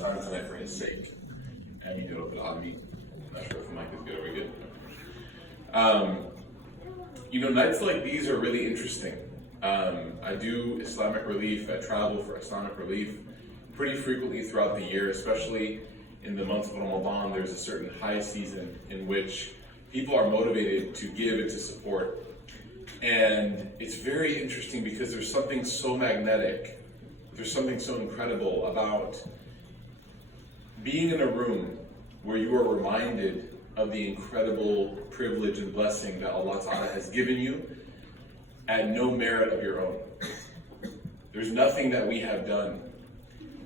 time tonight for his sake. Ameen ya Rabbil Alameen. I'm not sure if the mic is good. Are we good? Nights like these are really interesting. I do Islamic relief. I travel for Islamic relief pretty frequently throughout the year, especially in the month of Ramadan. There's a certain high season in which people are motivated to give and to support. And it's very interesting because there's something so magnetic, there's something so incredible about being in a room where you are reminded of the incredible privilege and blessing that Allah Ta'ala has given you at no merit of your own. There's nothing that we have done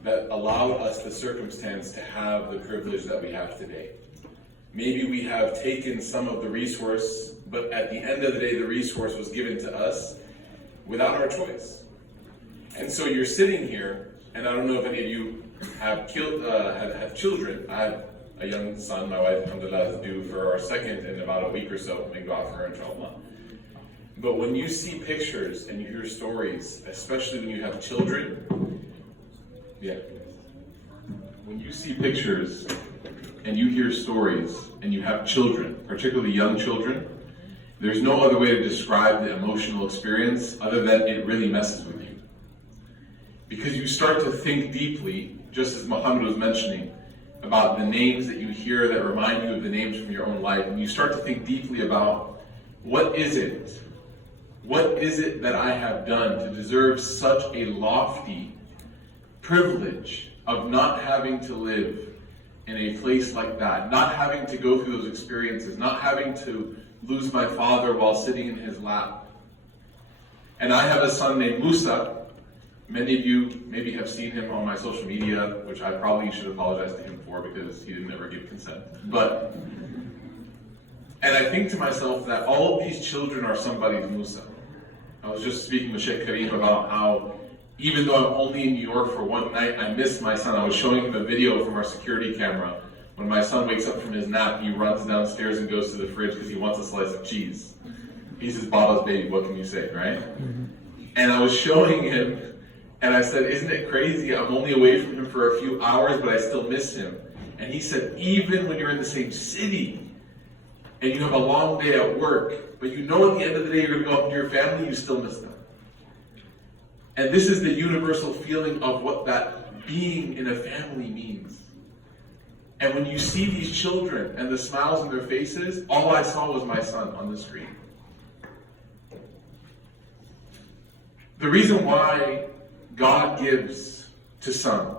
that allowed us the circumstance to have the privilege that we have today. Maybe we have taken some of the resource, but at the end of the day, the resource was given to us without our choice. And so you're sitting here, and I don't know if any of you have children. I have a young son. My wife, alhamdulillah, is due for our second in about a week or so. May God for her, inshallah. But when you see pictures and you hear stories, especially when you have children, when you see pictures and you hear stories and you have children, particularly young children, there's no other way to describe the emotional experience other than it really messes with you. Because you start to think deeply, just as Muhammad was mentioning, about the names that you hear that remind you of the names from your own life, and you start to think deeply about what is it that I have done to deserve such a lofty privilege of not having to live in a place like that, not having to go through those experiences, not having to lose my father while sitting in his lap. And I have a son named Musa. Many of you maybe have seen him on my social media, which I probably should apologize to him for because he didn't ever give consent. And I think to myself that all of these children are somebody's Musa. I was just speaking with Sheikh Kareem about how even though I'm only in New York for one night, I miss my son. I was showing him a video from our security camera. When my son wakes up from his nap, he runs downstairs and goes to the fridge because he wants a slice of cheese. He's his Baba's baby, what can you say, right? And I was showing him, and I said, isn't it crazy? I'm only away from him for a few hours, but I still miss him. And he said, even when you're in the same city, and you have a long day at work, but you know at the end of the day you're going to go up to your family, you still miss them. And this is the universal feeling of what that being in a family means. And when you see these children and the smiles on their faces, all I saw was my son on the screen. The reason why God gives to some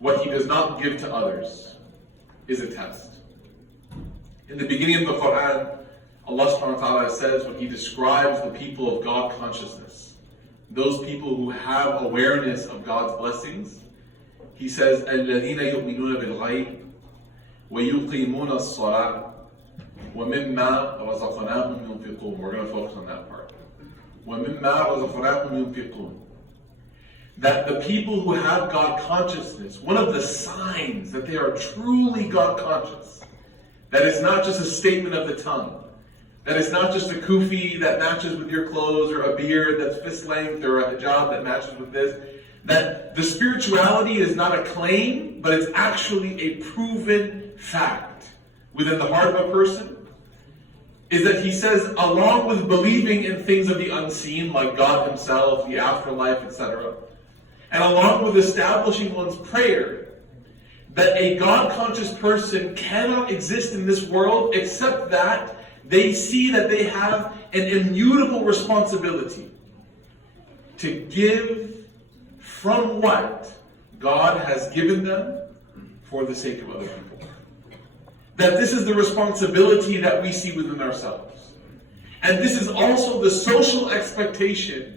what He does not give to others is a test. In the beginning of the Quran, Allah subhanahu wa ta'ala says when He describes the people of God consciousness, those people who have awareness of God's blessings, He says, الَّذِينَ يُؤْمِنُونَ بِالْغَيْبِ وَيُقِيمُونَ الصَّلَاةَ وَمِمَّا رَزَقْنَاهُمْ يُنْفِقُونَ. We're going to focus on that part. وَمِمَّا رَزَقْنَاهُمْ يُنْفِقُونَ. That the people who have God consciousness, one of the signs that they are truly God conscious, that it's not just a statement of the tongue, that it's not just a kufi that matches with your clothes, or a beard that's fist length, or a hijab that matches with this, that the spirituality is not a claim, but it's actually a proven fact within the heart of a person, is that he says, along with believing in things of the unseen, like God Himself, the afterlife, etc., and along with establishing one's prayer, that a God-conscious person cannot exist in this world except that they see that they have an immutable responsibility to give from what God has given them for the sake of other people. That this is the responsibility that we see within ourselves. And this is also the social expectation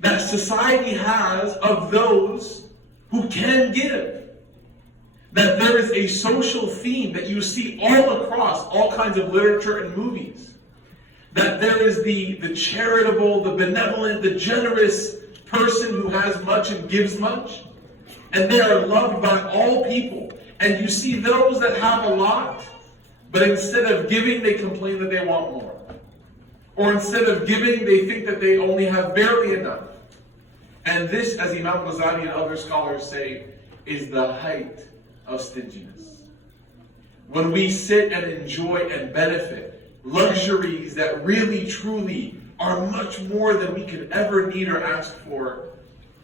that society has of those who can give. That there is a social theme that you see all across all kinds of literature and movies. That there is the charitable, the benevolent, the generous person who has much and gives much. And they are loved by all people. And you see those that have a lot, but instead of giving, they complain that they want more. Or instead of giving, they think that they only have barely enough. And this, as Imam Ghazali and other scholars say, is the height of stinginess. When we sit and enjoy and benefit luxuries that really, truly are much more than we could ever need or ask for,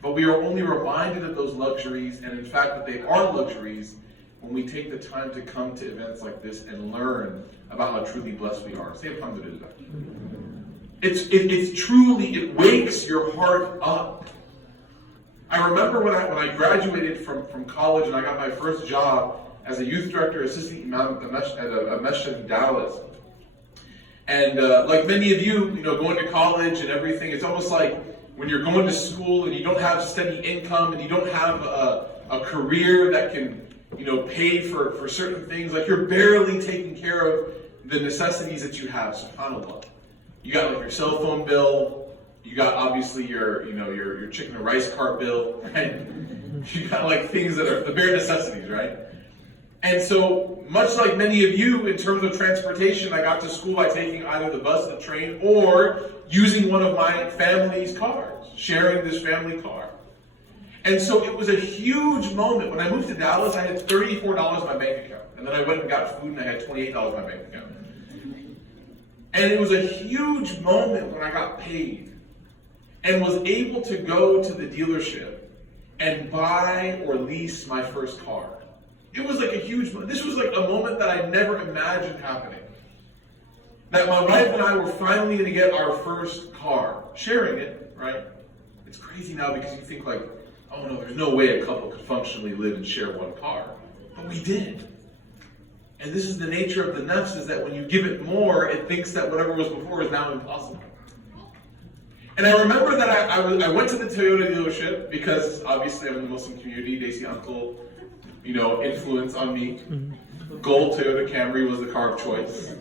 but we are only reminded of those luxuries, and in fact that they are luxuries, when we take the time to come to events like this and learn about how truly blessed we are. Say alhamdulillah. It's truly, it wakes your heart up. I remember when I graduated from college and I got my first job as a youth director, assistant imam at a masjid in Dallas. And like many of you, going to college and everything, it's almost like when you're going to school and you don't have steady income and you don't have a career that can, pay for certain things, like you're barely taking care of the necessities that you have, subhanAllah. You got like your cell phone bill, you got obviously your chicken and rice cart bill, right? You got like things that are the bare necessities, right? And so, much like many of you, in terms of transportation, I got to school by taking either the bus, the train, or using one of my family's cars, sharing this family car. And so it was a huge moment. When I moved to Dallas, I had $34 in my bank account. And then I went and got food and I had $28 in my bank account. And it was a huge moment when I got paid and was able to go to the dealership and buy or lease my first car. It was like a huge moment. This was like a moment that I never imagined happening. That my wife and I were finally going to get our first car, sharing it, right? It's crazy now because you think like, oh no, there's no way a couple could functionally live and share one car. But we did. And this is the nature of the nafs, is that when you give it more, it thinks that whatever was before is now impossible. And I remember that I went to the Toyota dealership because obviously I'm in the Muslim community. They see uncle, influence on me. Gold Toyota Camry was the car of choice.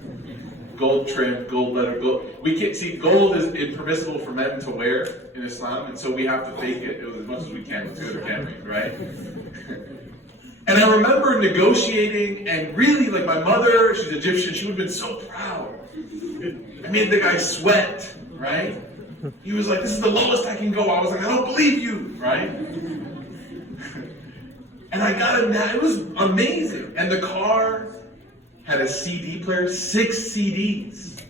Gold trim, gold letter, gold. We can't see gold is impermissible for men to wear in Islam, and so we have to fake it as much as we can with Toyota Camry, right? And I remember negotiating, and really, like my mother, she's Egyptian, she would have been so proud. I made the guy sweat, right? He was like, this is the lowest I can go. I was like, I don't believe you, right? And I got him that. It was amazing. And the car had a CD player, 6 CDs.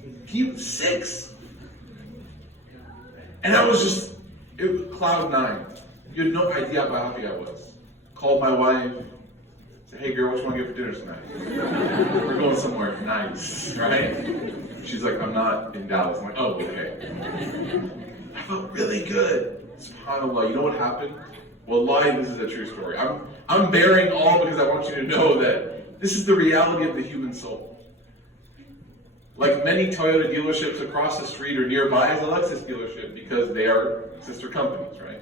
6. And I was just, it was cloud 9. You had no idea how happy I was. Called my wife, said, hey girl, what you want to get for dinner tonight? We're going somewhere nice, right? She's like, I'm not in Dallas. I'm like, oh, okay. I felt really good. SubhanAllah, you know what happened? Wallahi, this is a true story. I'm bearing all because I want you to know that this is the reality of the human soul. Like many Toyota dealerships across the street or nearby is a Lexus dealership because they are sister companies, right?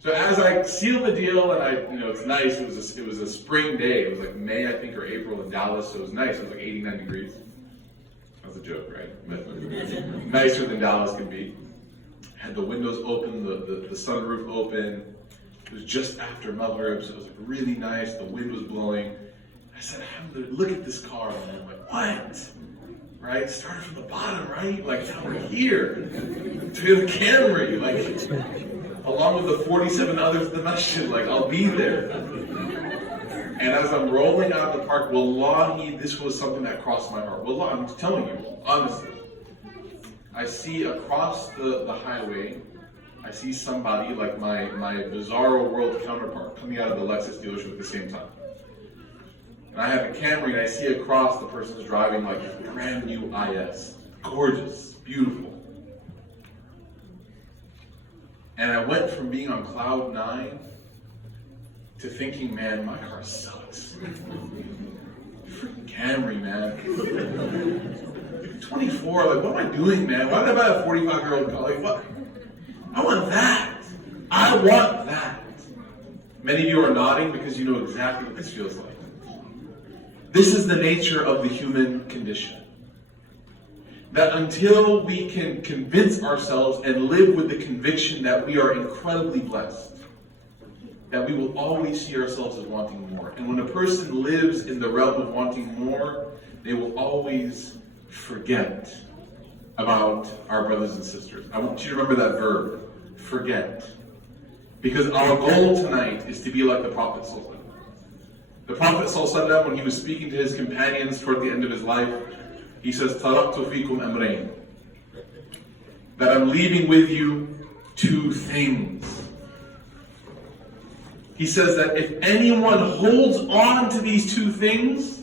So as I sealed the deal, and it's nice. It was a spring day. It was like May, I think, or April in Dallas. So it was nice. It was like 89 degrees. That was a joke, right? But nicer than Dallas can be. Had the windows open, the sunroof open. It was just after Maghrib, so it was like really nice. The wind was blowing. I said, look at this car. And I'm like, what? Right? Started from the bottom, right? Like down right here. Toyota Camry. Like, along with the 47 others in the masjid. Like, I'll be there. And as I'm rolling out of the park, wallahi, this was something that crossed my heart. Wallah, I'm telling you, honestly. I see across the highway, I see somebody like my bizarro world counterpart coming out of the Lexus dealership at the same time. And I have a Camry and I see across the person's driving like a brand new IS. Gorgeous, beautiful. And I went from being on cloud 9 to thinking, man, my car sucks. Freaking Camry, man. 24, like, what am I doing, man? Why did I buy a 45-year-old car? Like, what? I want that. I want that. Many of you are nodding because you know exactly what this feels like. This is the nature of the human condition. That until we can convince ourselves and live with the conviction that we are incredibly blessed, that we will always see ourselves as wanting more. And when a person lives in the realm of wanting more, they will always forget about our brothers and sisters. I want you to remember that verb, forget. Because our goal tonight is to be like the Prophet ﷺ. The Prophet ﷺ, when he was speaking to his companions toward the end of his life, he says, تَرَكْتُ فِيكُمْ أَمْرَيْنِ, that I'm leaving with you two things. He says that if anyone holds on to these two things,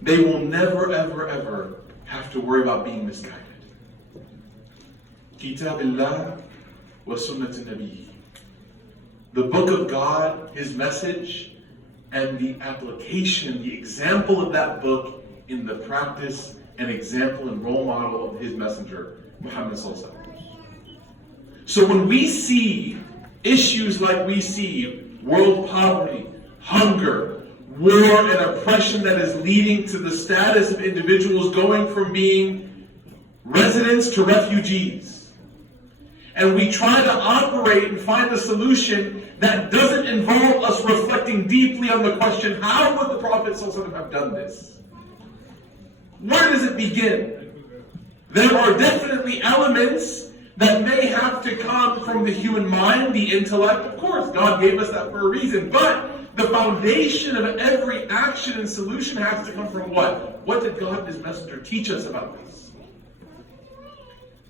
they will never, ever, ever have to worry about being misguided. Kitabillah wa sunnat nabi. The book of God, His message, and the application, the example of that book in the practice and example and role model of His messenger, Muhammad sallallahu alaihi wasallam. So when we see issues like we see, world poverty, hunger, war and oppression that is leading to the status of individuals going from being residents to refugees, and we try to operate and find a solution that doesn't involve us reflecting deeply on the question, how would the Prophet ﷺ have done this? Where does it begin? There are definitely elements that may have to come from the human mind, the intellect. Of course, God gave us that for a reason. But the foundation of every action and solution has to come from what? What did God and His messenger teach us about this?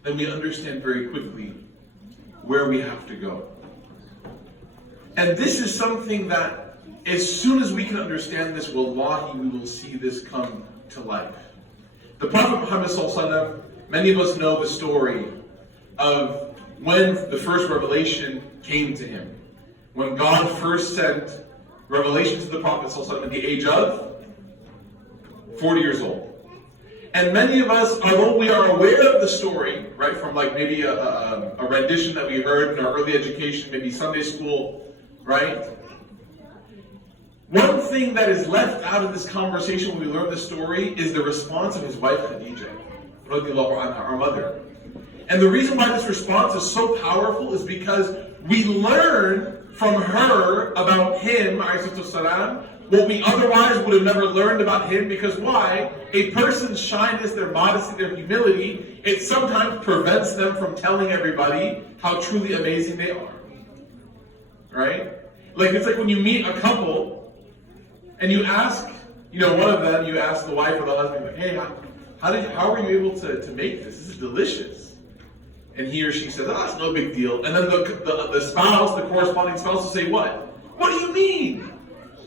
Then we understand very quickly where we have to go. And this is something that, as soon as we can understand this, wallahi, we will see this come to life. The Prophet Muhammad sallallahu alaihi wasallam, many of us know the story of when the first revelation came to him. When God first sent revelation to the Prophet ﷺ at the age of 40 years old. And many of us, although we are aware of the story, right, from like maybe a rendition that we heard in our early education, maybe Sunday school, right? One thing that is left out of this conversation when we learn the story is the response of his wife Khadija, radiallahu anha, our mother. And the reason why this response is so powerful is because we learn from her about him, ﷺ, what we otherwise would have never learned about him. Because why? A person's shyness, their modesty, their humility, it sometimes prevents them from telling everybody how truly amazing they are. Right? Like, it's like when you meet a couple and you ask, one of them, you ask the wife or the husband, like, hey, how were you able to make this? This is delicious. And he or she says, it's no big deal. And then the spouse, the corresponding spouse will say, what? What do you mean?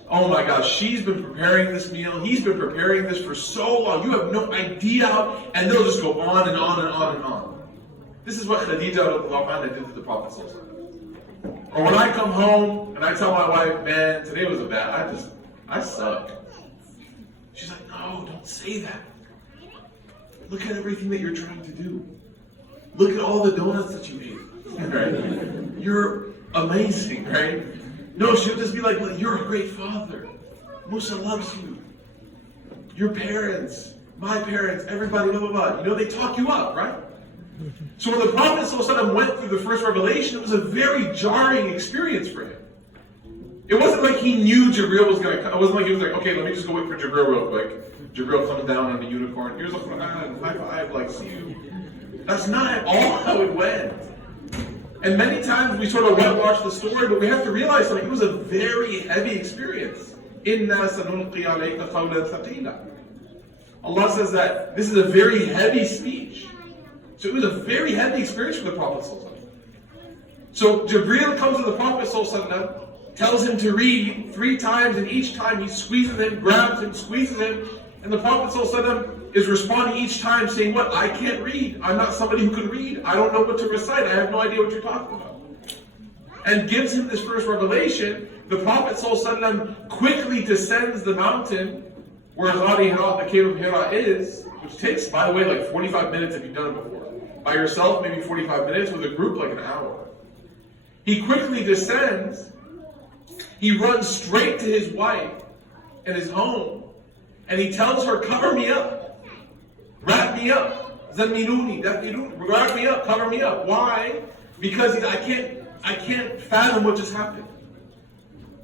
Oh my gosh, she's been preparing this meal. He's been preparing this for so long. You have no idea. And they'll just go on and on and on and on. This is what Khadija did to the Prophet. Or when I come home and I tell my wife, man, today was I suck. She's like, no, don't say that. Look at everything that you're trying to do. Look at all the donuts that you ate, right? You're amazing, right? No, she'll just be like, you're a great father. Musa loves you. Your parents, my parents, everybody, blah, blah, blah. They talk you up, right? So when the Prophet ﷺ went through the first revelation, it was a very jarring experience for him. It wasn't like he knew Jibreel was going to come. It wasn't like he was like, okay, let me just go wait for Jibreel real quick. Jibreel comes down on the unicorn. Here's a Quran, high five, like, see you. That's not at all how it went. And many times we sort of whitewash the story, but we have to realize something. It was a very heavy experience. إِنَّا سَنُلْقِي عَلَيْكَ قَوْلًا ثَقِيلًا. Allah says that this is a very heavy speech. So it was a very heavy experience for the Prophet ﷺ. So Jibreel comes to the Prophet ﷺ, tells him to read 3 times, and each time he squeezes him, grabs him, squeezes him, and the Prophet ﷺ is responding each time saying, what? I can't read. I'm not somebody who can read. I don't know what to recite. I have no idea what you're talking about. And gives him this first revelation. The Prophet ﷺ quickly descends the mountain where the cave of Hira is, which takes, by the way, like 45 minutes if you've done it before. By yourself, maybe 45 minutes. With a group, like an hour. He quickly descends. He runs straight to his wife and his home. And he tells her, cover me up. Wrap me up. Zammiluni, wrap me up, cover me up. Why? Because I can't fathom what just happened.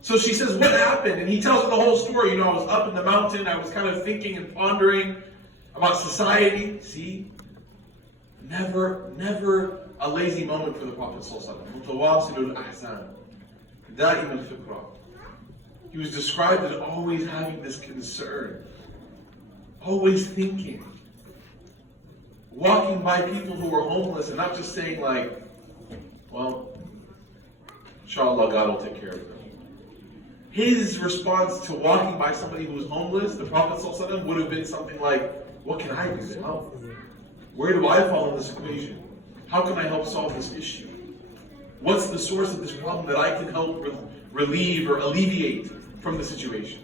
So she says, what happened? And he tells her the whole story. I was up in the mountain. I was kind of thinking and pondering about society. See? Never a lazy moment for the Prophet ﷺ. He was described as always having this concern, always thinking, walking by people who were homeless and not just saying like, well, inshallah, God will take care of them. His response to walking by somebody who was homeless, the Prophet ﷺ, would have been something like, what can I do to help? Where do I fall in this equation? How can I help solve this issue? What's the source of this problem that I can help relieve or alleviate from the situation?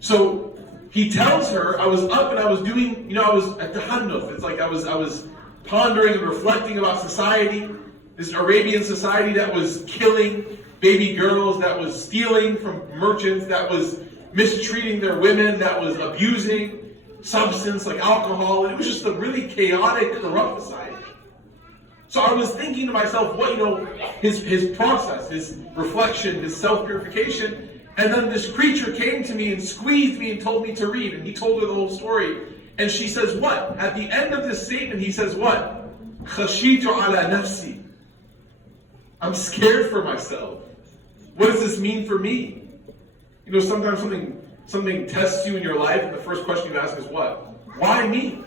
So he tells her, I was up and I was doing, I was at the Hannuf. It's like I was pondering and reflecting about society, this Arabian society that was killing baby girls, that was stealing from merchants, that was mistreating their women, that was abusing substance like alcohol. And it was just a really chaotic, corrupt society. So I was thinking to myself, his process, his reflection, his self-purification. And then this creature came to me and squeezed me and told me to read. And he told her the whole story. And she says what? At the end of this statement, he says what? Khashitu ala nafsi. I'm scared for myself. What does this mean for me? Sometimes something tests you in your life, and the first question you ask is what? Why me?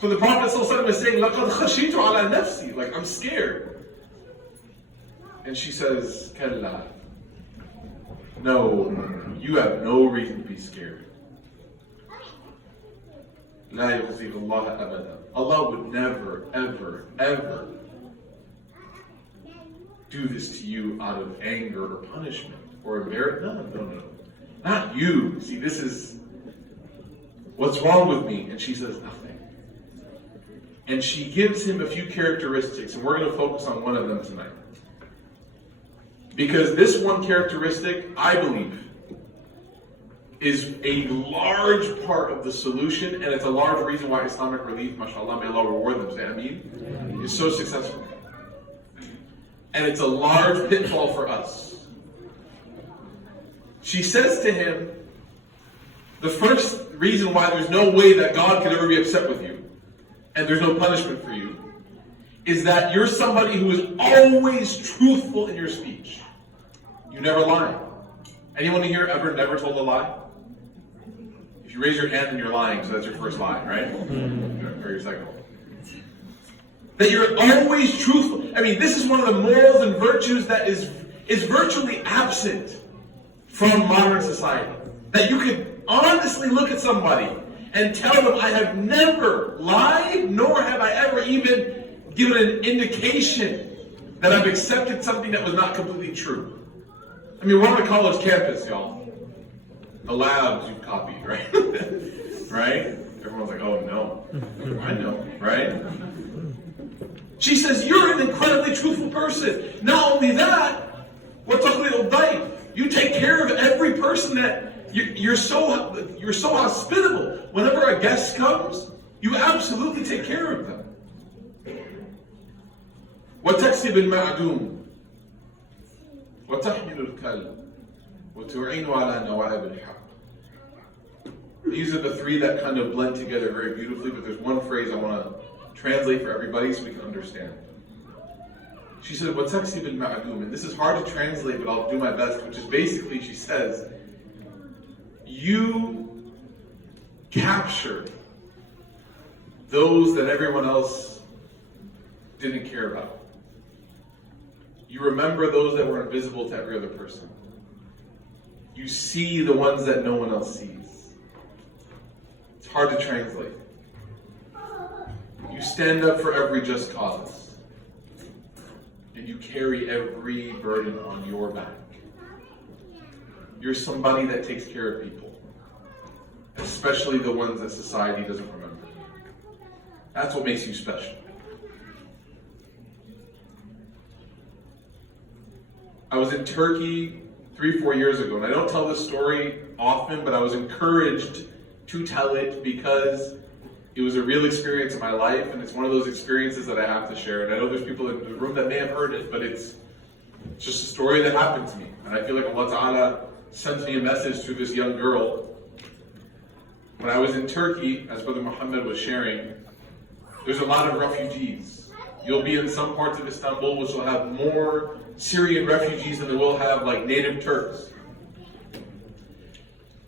So the Prophet ﷺ is saying, لَقَدْ خَشِيتُ عَلَى نَفْسِي, like I'm scared. And she says, كَلَّا. No, you have no reason to be scared. لَا يُخْزِيهُ اللَّهَ أَبَدًا. Allah would never, ever, ever do this to you out of anger or punishment or embarrassment. No. Not you. See, this is what's wrong with me. And she says nothing. And she gives him a few characteristics, and we're going to focus on one of them tonight. Because this one characteristic, I believe, is a large part of the solution, and it's a large reason why Islamic Relief, mashallah, may Allah reward them, say Ameen, is so successful. And it's a large pitfall for us. She says to him, the first reason why there's no way that God could ever be upset with you, and there's no punishment for you, is that you're somebody who is always truthful in your speech. You never lie. Anyone here ever never told a lie? If you raise your hand, then you're lying, so that's your first lie, right? Or your second one. That you're always truthful. I mean, this is one of the morals and virtues that is virtually absent from modern society. That you could honestly look at somebody and tell them, I have never lied, nor have I ever even given an indication that I've accepted something that was not completely true. I mean, we're on a college campus, y'all. The labs you've copied, right? Right? Everyone's like, oh no. I know, right? She says, you're an incredibly truthful person. Not only that, you take care of every person that you're so hospitable. Whenever a guest comes, you absolutely take care of them. وَتَكْسِبِ الْمَعْدُومِ وَتَحْمِلُ الْكَلْبِ وَتُعِينُ عَلَى نَوَائِبِ الْحَقِّ. These are the three that kind of blend together very beautifully, but there's one phrase I want to translate for everybody so we can understand. She said, وَتَكْسِبِ الْمَعْدُومِ, and this is hard to translate, but I'll do my best, which is basically, she says, you capture those that everyone else didn't care about. You remember those that were invisible to every other person. You see the ones that no one else sees. It's hard to translate. You stand up for every just cause. And you carry every burden on your back. You're somebody that takes care of people. Especially the ones that society doesn't remember. That's what makes you special. I was in Turkey 3-4 years ago, and I don't tell this story often, but I was encouraged to tell it because it was a real experience in my life, and it's one of those experiences that I have to share. And I know there's people in the room that may have heard it, but it's just a story that happened to me. And I feel like Allah Ta'ala sends me a message through this young girl. When I was in Turkey, as Brother Muhammad was sharing, there's a lot of refugees. You'll be in some parts of Istanbul which will have more Syrian refugees than they will have like native Turks.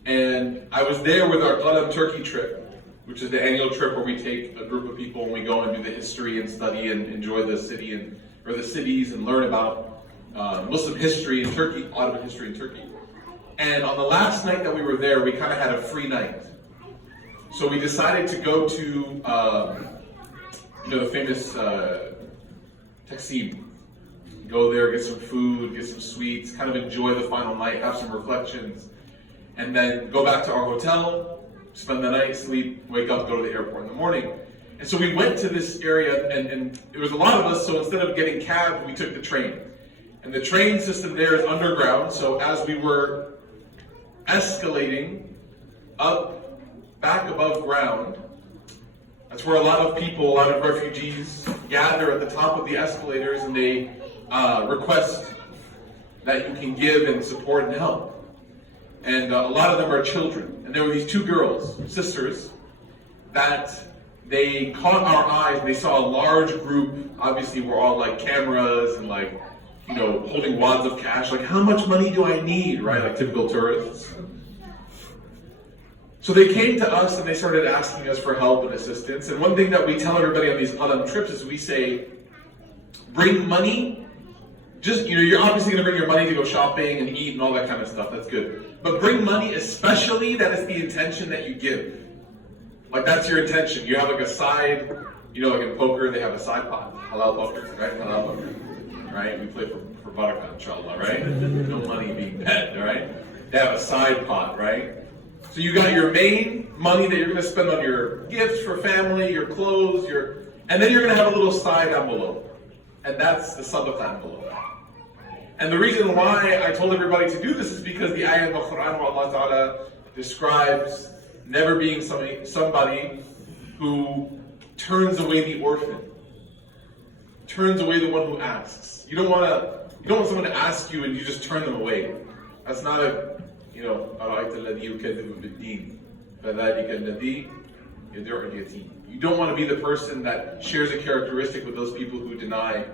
And I was there with our Qalam Turkey trip, which is the annual trip where we take a group of people and we go and do the history and study and enjoy the city or the cities and learn about Muslim history in Turkey, Ottoman history in Turkey. And on the last night that we were there, we kind of had a free night. So we decided to go to, the famous Taksim. Go there, get some food, get some sweets, kind of enjoy the final night, have some reflections, and then go back to our hotel, spend the night, sleep, wake up, go to the airport in the morning. And so we went to this area, and there was a lot of us, so instead of getting cabs, we took the train. And the train system there is underground, so as we were escalating up, back above ground, that's where a lot of people, a lot of refugees gather at the top of the escalators, and they request that you can give and support and help. And a lot of them are children. And there were these two girls, sisters, that they caught our eyes. They saw a large group. Obviously, we're all like cameras and like, holding wads of cash. Like, how much money do I need, right? Like typical tourists. So they came to us and they started asking us for help and assistance. And one thing that we tell everybody on these Qalam trips is we say, bring money. Just, you're obviously going to bring your money to go shopping and eat and all that kind of stuff. That's good. But bring money, especially that is the intention that you give. Like, that's your intention. You have like a side, like in poker, they have a side pot. Halal poker, right? Halal poker. Right? We play for barakah, inshallah, right? No money being bet, right? They have a side pot, right? So you got your main money that you're going to spend on your gifts for family, your clothes, and then you're going to have a little side envelope. And that's the sadaqah envelope. And the reason why I told everybody to do this is because the ayah of the Quran where Allah Ta'ala describes never being somebody who turns away the orphan, turns away the one who asks. You don't want someone to ask you and you just turn them away. That's not أَرَأَيْتَ الَّذِي يُكَذِّبُ بِالدِّينِ فَذَلِكَ الَّذِي يَدُعُّ الْيَتِيمَ. You don't want to be the person that shares a characteristic with those people who deny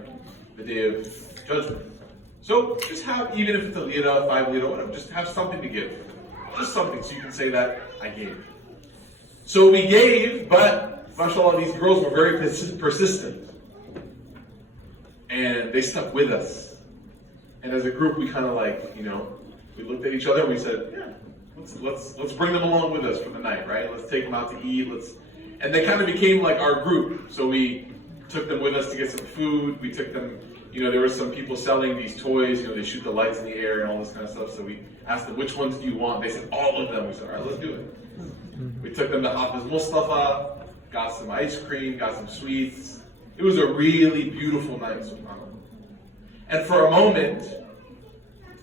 the day of judgment. So just have, even if it's a lira, 5 lira, whatever, just have something to give. Just something, so you can say that I gave. So we gave, but mashallah, these girls were very persistent. And they stuck with us. And as a group, we kind of we looked at each other and we said, yeah, let's bring them along with us for the night, right? Let's take them out to eat. And they kind of became like our group. So we took them with us to get some food. We took them, there were some people selling these toys. They shoot the lights in the air and all this kind of stuff. So we asked them, which ones do you want? They said, all of them. We said, all right, let's do it. We took them to Hafiz Mustafa, got some ice cream, got some sweets. It was a really beautiful night, subhanAllah. And for a moment,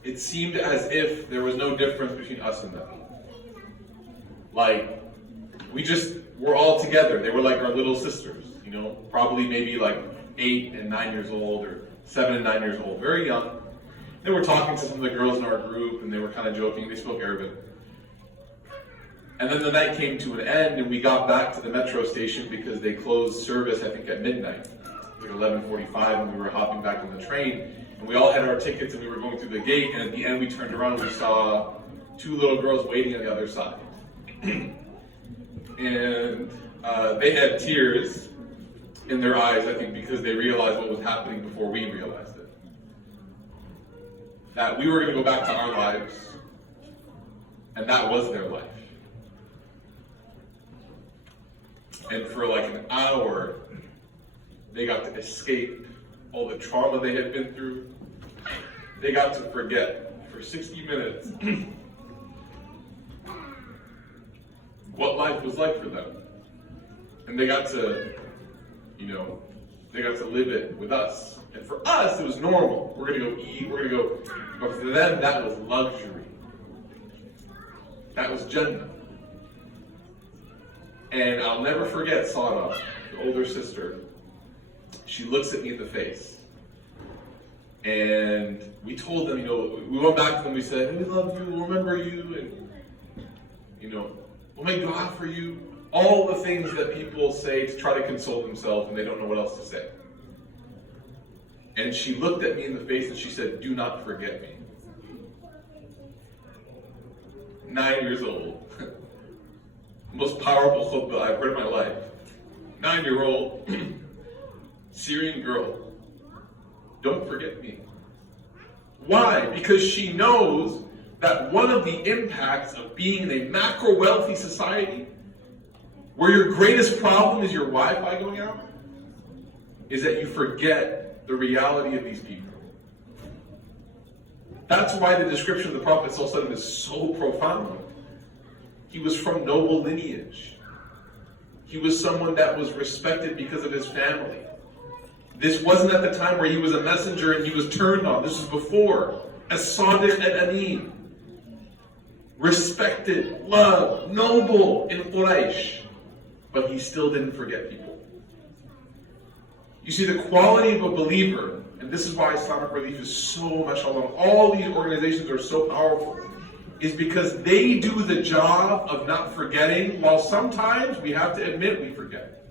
it seemed as if there was no difference between us and them. Like, we're all together. They were like our little sisters, probably maybe like 8 and 9 years old or 7 and 9 years old, very young. They were talking to some of the girls in our group and they were kind of joking. They spoke Arabic. And then the night came to an end and we got back to the metro station because they closed service, I think, at midnight, like 11:45, and we were hopping back on the train. And we all had our tickets and we were going through the gate, and at the end we turned around and we saw 2 little girls waiting on the other side. And they had tears in their eyes, I think, because they realized what was happening before we realized it. That we were going to go back to our lives, and that was their life. And for like an hour, they got to escape all the trauma they had been through. They got to forget for 60 minutes what life was like for them. And they got to, they got to live it with us. And for us, it was normal. We're going to go eat, we're going to go, but for them, that was luxury. That was Jannah. And I'll never forget Sarah, the older sister. She looks at me in the face. And we told them, we went back to them, we said, we love you, we'll remember you, and, we'll make dua for you. All the things that people say to try to console themselves and they don't know what else to say. And she looked at me in the face and she said, "Do not forget me." 9 years old. Most powerful khutbah I've heard in my life. 9-year-old Syrian girl. Don't forget me. Why? Because she knows that one of the impacts of being in a macro-wealthy society, where your greatest problem is your Wi-Fi going out, is that you forget the reality of these people. That's why the description of the Prophet ﷺ is so profound. He was from noble lineage. He was someone that was respected because of his family. This wasn't at the time where he was a messenger and he was turned on. This was before. As-Sadiq al-Amin. Respected, loved, noble in Quraysh. But he still didn't forget people. You see, the quality of a believer, and this is why Islamic Relief is so much all these organizations are so powerful, is because they do the job of not forgetting, while sometimes, we have to admit, we forget.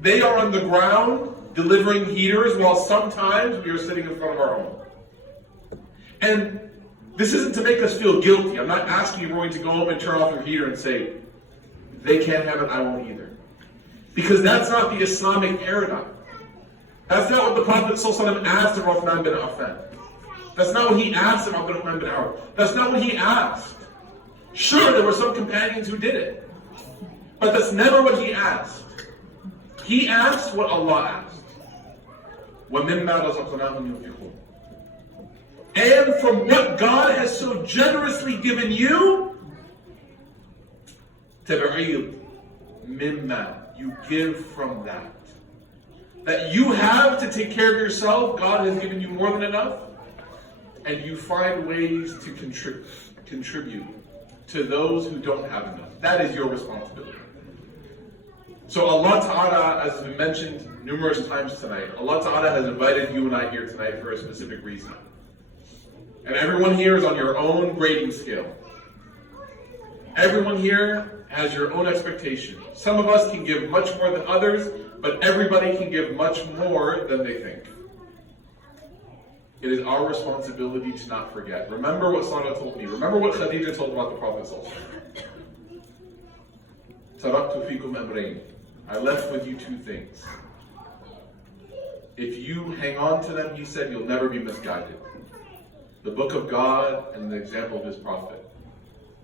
They are on the ground delivering heaters, while sometimes we are sitting in front of our home. And this isn't to make us feel guilty. I'm not asking you going to go home and turn off your heater and say, they can't have it, I won't either. Because that's not the Islamic paradigm. That's not what the Prophet ﷺ asked of Uthman bin Affan. That's not what he asked of Abdelrahman bin Auf. That's not what he asked. Sure, there were some companions who did it. But that's never what he asked. He asked what Allah asked. وَمِمَّا رَزَقْنَاهُمْ يُنْفِقُونَ. And from what God has so generously given you, تَبْعِيض مِمَّا. You give from that. That you have to take care of yourself, God has given you more than enough. And you find ways to contribute to those who don't have enough. That is your responsibility. So Allah Ta'ala, as has been mentioned numerous times tonight, Allah Ta'ala has invited you and I here tonight for a specific reason. And everyone here is on your own grading scale. Everyone here has your own expectation. Some of us can give much more than others, but everybody can give much more than they think. It is our responsibility to not forget. Remember what Sarah told me. Remember what Khadija told about the Prophet Taraktu fikum amrayn. I left with you two things. If you hang on to them, he said, you'll never be misguided. The book of God and the example of his Prophet.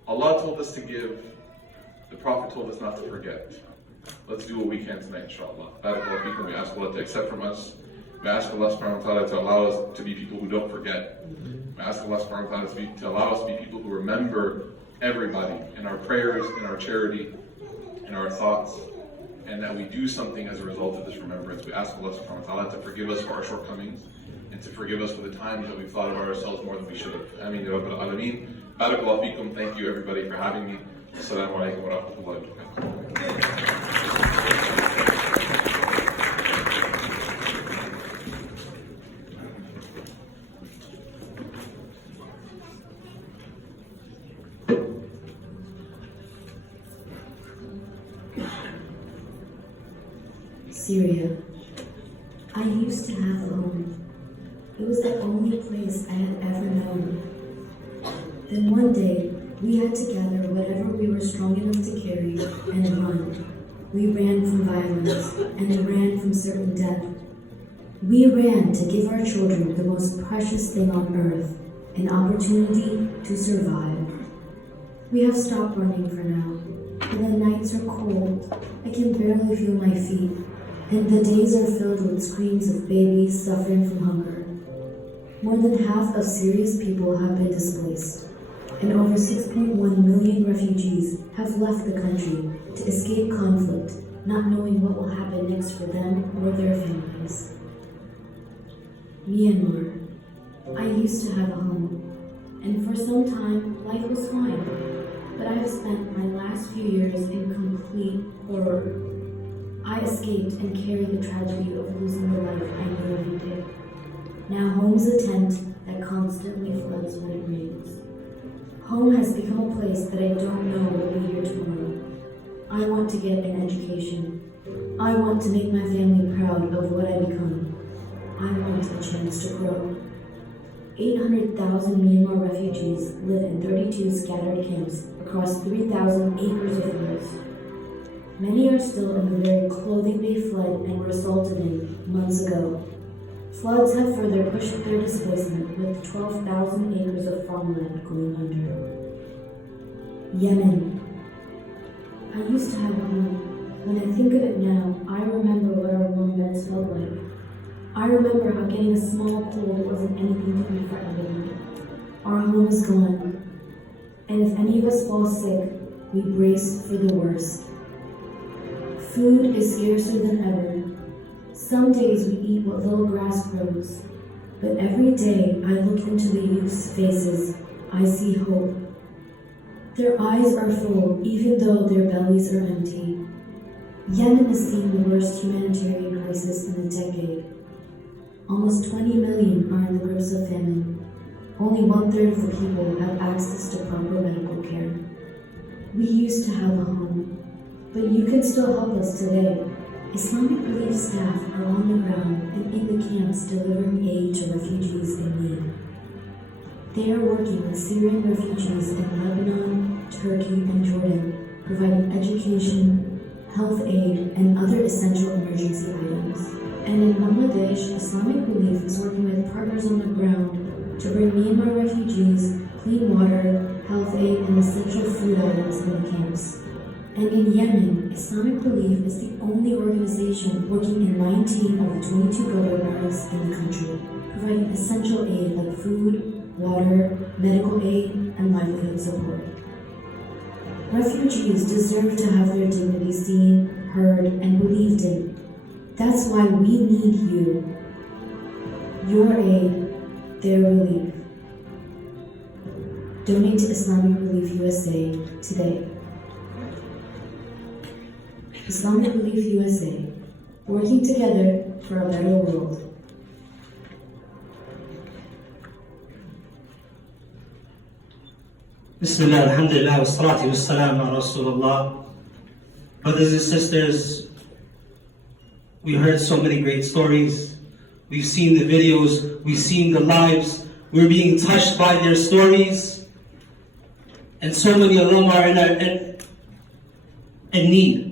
Allah told us to give. The Prophet told us not to forget. Let's do what we can tonight, inshallah. Barakallahu we ask Allah to accept from us. We ask Allah subhanahu wa ta'ala to allow us to be people who don't forget. We ask Allah subhanahu wa ta'ala to allow us to be people who remember everybody in our prayers, in our charity, in our thoughts, and that we do something as a result of this remembrance. We ask Allah subhanahu wa ta'ala to forgive us for our shortcomings and to forgive us for the times that we've thought about ourselves more than we should have. Ameen ya Rabbil Alameen. Barakallahu feekum. Thank you everybody for having me. Assalamu alaikum wa rahmatullahi wa barakatuh. Syria. I used to have a home. It was the only place I had ever known. Then one day, we had to gather whatever we were strong enough to carry and run. We ran from violence and ran from certain death. We ran to give our children the most precious thing on earth, an opportunity to survive. We have stopped running for now, and the nights are cold. I can barely feel my feet. And the days are filled with screams of babies suffering from hunger. More than half of Syria's people have been displaced, and over 6.1 million refugees have left the country to escape conflict, not knowing what will happen next for them or their families. Myanmar. I used to have a home, and for some time life was fine, but I have spent my last few years in complete horror. I escaped and carried the tragedy of losing the life I knew every day. Now home's a tent that constantly floods when it rains. Home has become a place that I don't know will be here tomorrow. I want to get an education. I want to make my family proud of what I become. I want a chance to grow. 800,000 Myanmar refugees live in 32 scattered camps across 3,000 acres of forest. Many are still in the very clothing they fled and were assaulted in months ago. Floods have further pushed their displacement, with 12,000 acres of farmland going under. Yemen. I used to have a home. When I think of it now, I remember what our warm beds felt like. I remember how getting a small cold wasn't anything to be frightened of. Our home is gone, and if any of us fall sick, we brace for the worst. Food is scarcer than ever. Some days we eat what little grass grows, but every day I look into the youth's faces, I see hope. Their eyes are full, even though their bellies are empty. Yemen has seen the worst humanitarian crisis in a decade. Almost 20 million are in the grips of famine. Only 1/3 of the people have access to proper medical care. We used to have a home, but you can still help us today. Islamic Relief staff are on the ground and in the camps delivering aid to refugees in need. They are working with Syrian refugees in Lebanon, Turkey, and Jordan, providing education, health aid, and other essential emergency items. And in Bangladesh, Islamic Relief is working with partners on the ground to bring Myanmar refugees clean water, health aid, and essential food items in the camps. And in Yemen, Islamic Relief is the only organization working in 19 of the 22 governorates in the country, providing essential aid like food, water, medical aid, and livelihood support. Refugees deserve to have their dignity seen, heard, and believed in. That's why we need you. Your aid, their relief. Donate to Islamic Relief USA today. Islamic Relief USA, working together for a better world. Bismillah, alhamdulillah, wa salatu wa salam ala Rasulullah. Brothers and sisters, we heard so many great stories. We've seen the videos, we've seen the lives. We're being touched by their stories. And so many of them are in need.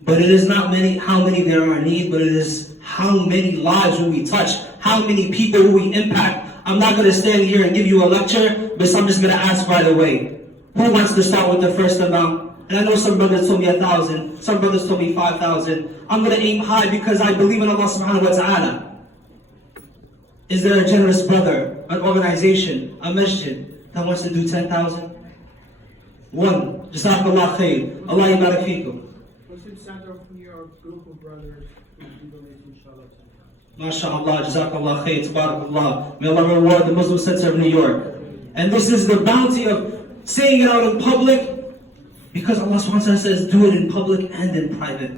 But it is not how many there are in need, but it is how many lives will we touch, how many people will we impact. I'm not going to stand here and give you a lecture, but I'm just going to ask right away. Who wants to start with the first amount? And I know some brothers told me 1,000, some brothers told me 5,000. I'm going to aim high because I believe in Allah subhanahu wa ta'ala. Is there a generous brother, an organization, a masjid that wants to do 10,000? One. Jazakallah khair. Allah yabarak feekum. Muslim Center of New York, group of brothers will be donating inshallah 10,000. MashaAllah, Jazakallah khair, Tabarakallah. May Allah reward the Muslim Center of New York. And this is the bounty of saying it out in public, because Allah subhanahu wa ta'ala says do it in public and in private.